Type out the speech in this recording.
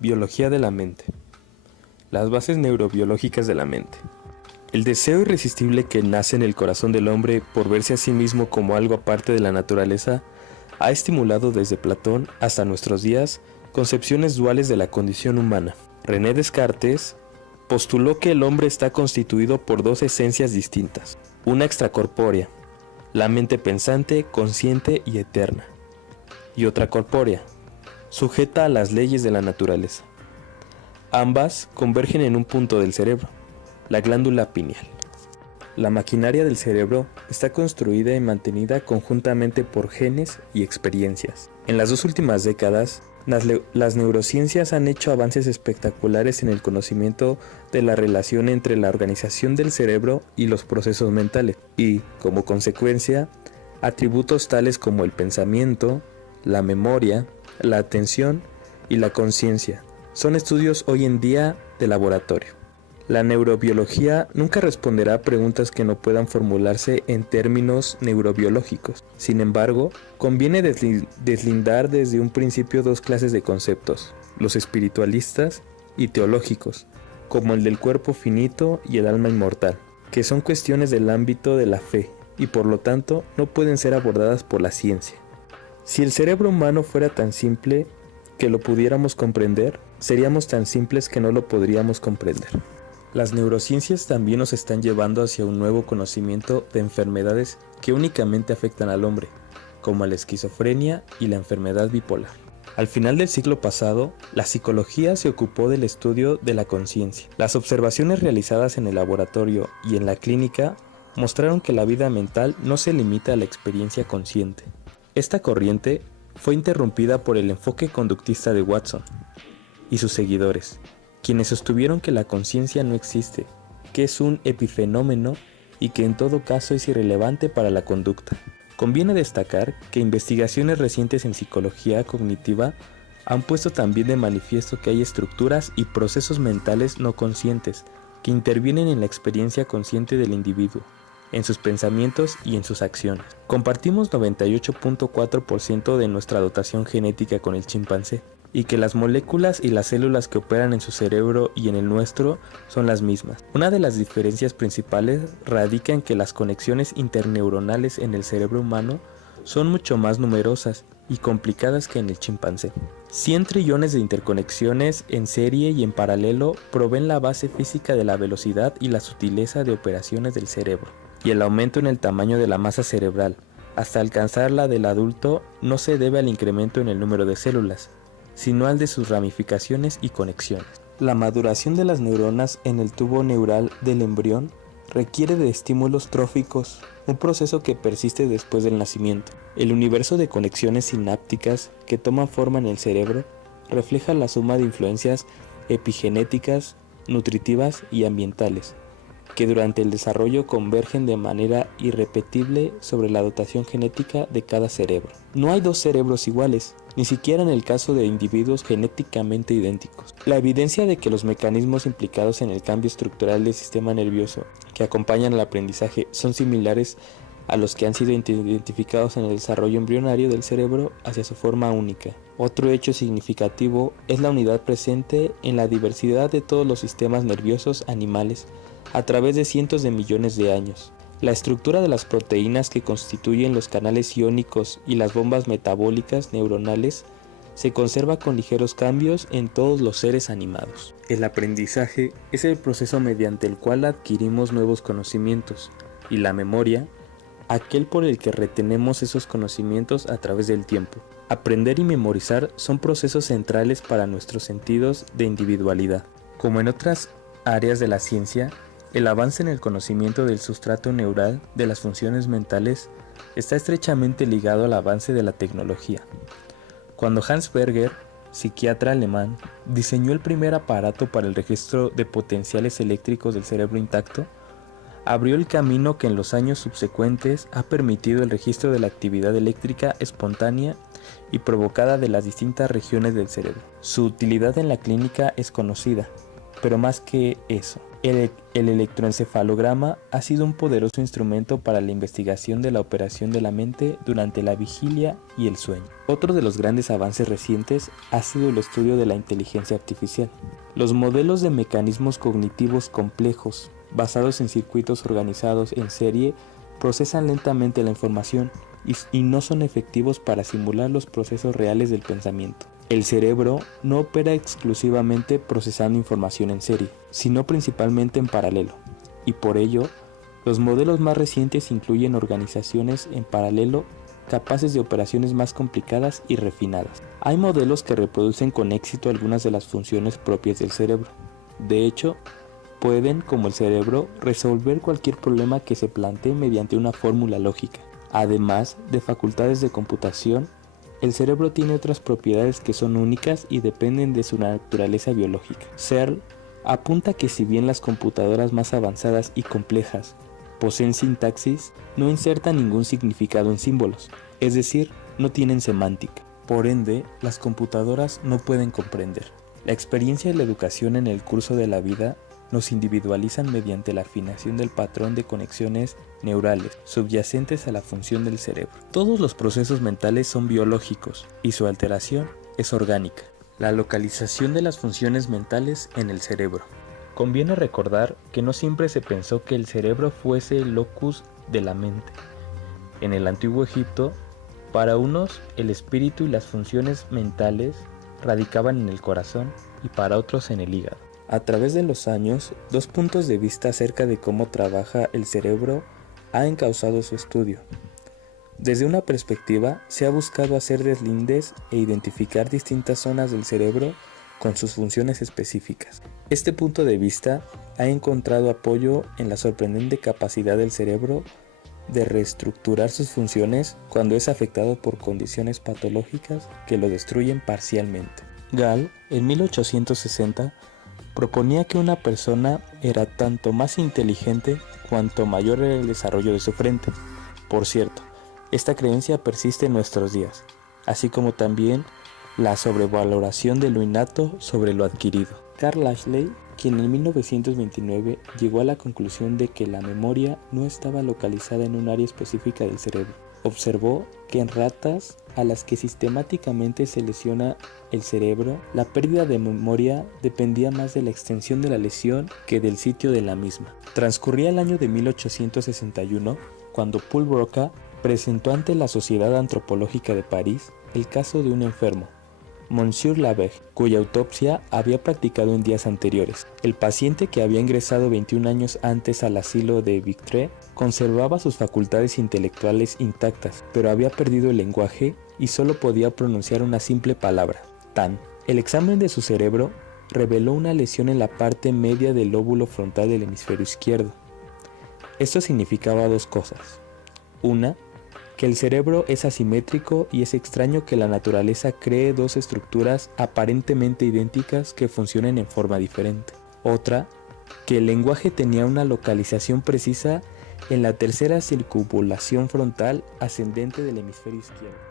Biología de la mente. Las bases neurobiológicas de la mente. El deseo irresistible que nace en el corazón del hombre por verse a sí mismo como algo aparte de la naturaleza ha estimulado desde Platón hasta nuestros días concepciones duales de la condición humana. René Descartes postuló que el hombre está constituido por dos esencias distintas, una extracorpórea, la mente pensante, consciente y eterna, y otra corpórea, sujeta a las leyes de la naturaleza. Ambas convergen en un punto del cerebro, la glándula pineal. La maquinaria del cerebro está construida y mantenida conjuntamente por genes y experiencias. En las 2 últimas décadas, las neurociencias han hecho avances espectaculares en el conocimiento de la relación entre la organización del cerebro y los procesos mentales, y, como consecuencia, atributos tales como el pensamiento, la memoria, la atención y la conciencia son estudios hoy en día de laboratorio. La neurobiología nunca responderá a preguntas que no puedan formularse en términos neurobiológicos. Sin embargo, conviene deslindar desde un principio 2 clases de conceptos, los espiritualistas y teológicos, como el del cuerpo finito y el alma inmortal, que son cuestiones del ámbito de la fe y por lo tanto no pueden ser abordadas por la ciencia. Si el cerebro humano fuera tan simple que lo pudiéramos comprender, seríamos tan simples que no lo podríamos comprender. Las neurociencias también nos están llevando hacia un nuevo conocimiento de enfermedades que únicamente afectan al hombre, como la esquizofrenia y la enfermedad bipolar. Al final del siglo pasado, la psicología se ocupó del estudio de la conciencia. Las observaciones realizadas en el laboratorio y en la clínica mostraron que la vida mental no se limita a la experiencia consciente. Esta corriente fue interrumpida por el enfoque conductista de Watson y sus seguidores, quienes sostuvieron que la conciencia no existe, que es un epifenómeno y que en todo caso es irrelevante para la conducta. Conviene destacar que investigaciones recientes en psicología cognitiva han puesto también de manifiesto que hay estructuras y procesos mentales no conscientes que intervienen en la experiencia consciente del individuo, en sus pensamientos y en sus acciones. Compartimos 98.4% de nuestra dotación genética con el chimpancé, y que las moléculas y las células que operan en su cerebro y en el nuestro son las mismas. Una de las diferencias principales radica en que las conexiones interneuronales en el cerebro humano son mucho más numerosas y complicadas que en el chimpancé. 100 trillones de interconexiones en serie y en paralelo proveen la base física de la velocidad y la sutileza de operaciones del cerebro, y el aumento en el tamaño de la masa cerebral, hasta alcanzar la del adulto, no se debe al incremento en el número de células, sino al de sus ramificaciones y conexiones. La maduración de las neuronas en el tubo neural del embrión requiere de estímulos tróficos, un proceso que persiste después del nacimiento. El universo de conexiones sinápticas que toman forma en el cerebro refleja la suma de influencias epigenéticas, nutritivas y ambientales, que durante el desarrollo convergen de manera irrepetible sobre la dotación genética de cada cerebro. No hay 2 cerebros iguales, ni siquiera en el caso de individuos genéticamente idénticos. La evidencia de que los mecanismos implicados en el cambio estructural del sistema nervioso que acompañan al aprendizaje son similares a los que han sido identificados en el desarrollo embrionario del cerebro hacia su forma única. Otro hecho significativo es la unidad presente en la diversidad de todos los sistemas nerviosos animales a través de cientos de millones de años. La estructura de las proteínas que constituyen los canales iónicos y las bombas metabólicas neuronales se conserva con ligeros cambios en todos los seres animados. El aprendizaje es el proceso mediante el cual adquirimos nuevos conocimientos, y la memoria, aquel por el que retenemos esos conocimientos a través del tiempo. Aprender y memorizar son procesos centrales para nuestros sentidos de individualidad. Como en otras áreas de la ciencia, el avance en el conocimiento del sustrato neural de las funciones mentales está estrechamente ligado al avance de la tecnología. Cuando Hans Berger, psiquiatra alemán, diseñó el primer aparato para el registro de potenciales eléctricos del cerebro intacto, abrió el camino que en los años subsecuentes ha permitido el registro de la actividad eléctrica espontánea y provocada de las distintas regiones del cerebro. Su utilidad en la clínica es conocida, pero más que eso, El electroencefalograma ha sido un poderoso instrumento para la investigación de la operación de la mente durante la vigilia y el sueño. Otro de los grandes avances recientes ha sido el estudio de la inteligencia artificial. Los modelos de mecanismos cognitivos complejos, basados en circuitos organizados en serie, procesan lentamente la información y no son efectivos para simular los procesos reales del pensamiento. El cerebro no opera exclusivamente procesando información en serie, sino principalmente en paralelo, y por ello, los modelos más recientes incluyen organizaciones en paralelo capaces de operaciones más complicadas y refinadas. Hay modelos que reproducen con éxito algunas de las funciones propias del cerebro. De hecho, pueden, como el cerebro, resolver cualquier problema que se plantee mediante una fórmula lógica. Además de facultades de computación, el cerebro tiene otras propiedades que son únicas y dependen de su naturaleza biológica. Searle apunta que si bien las computadoras más avanzadas y complejas poseen sintaxis, no insertan ningún significado en símbolos, es decir, no tienen semántica. Por ende, las computadoras no pueden comprender. La experiencia y la educación en el curso de la vida nos individualizan mediante la afinación del patrón de conexiones neurales subyacentes a la función del cerebro. Todos los procesos mentales son biológicos y su alteración es orgánica. La localización de las funciones mentales en el cerebro. Conviene recordar que no siempre se pensó que el cerebro fuese el locus de la mente. En el antiguo Egipto, para unos el espíritu y las funciones mentales radicaban en el corazón y para otros en el hígado. A través de los años, dos puntos de vista acerca de cómo trabaja el cerebro han encauzado su estudio. Desde una perspectiva, se ha buscado hacer deslindes e identificar distintas zonas del cerebro con sus funciones específicas. Este punto de vista ha encontrado apoyo en la sorprendente capacidad del cerebro de reestructurar sus funciones cuando es afectado por condiciones patológicas que lo destruyen parcialmente. Gall, en 1860, proponía que una persona era tanto más inteligente cuanto mayor era el desarrollo de su frente. Por cierto, esta creencia persiste en nuestros días, así como también la sobrevaloración de lo innato sobre lo adquirido. Carl Lashley, quien en 1929 llegó a la conclusión de que la memoria no estaba localizada en un área específica del cerebro, observó que en ratas a las que sistemáticamente se lesiona el cerebro, la pérdida de memoria dependía más de la extensión de la lesión que del sitio de la misma. Transcurría el año de 1861 cuando Paul Broca presentó ante la Sociedad Antropológica de París el caso de un enfermo, Monsieur Labeg, cuya autopsia había practicado en días anteriores. El paciente, que había ingresado 21 años antes al asilo de Victré, conservaba sus facultades intelectuales intactas, pero había perdido el lenguaje y solo podía pronunciar una simple palabra, tan. El examen de su cerebro reveló una lesión en la parte media del lóbulo frontal del hemisferio izquierdo. Esto significaba dos cosas. Una, que el cerebro es asimétrico y es extraño que la naturaleza cree dos estructuras aparentemente idénticas que funcionen en forma diferente. Otra, que el lenguaje tenía una localización precisa en la tercera circunvalación frontal ascendente del hemisferio izquierdo.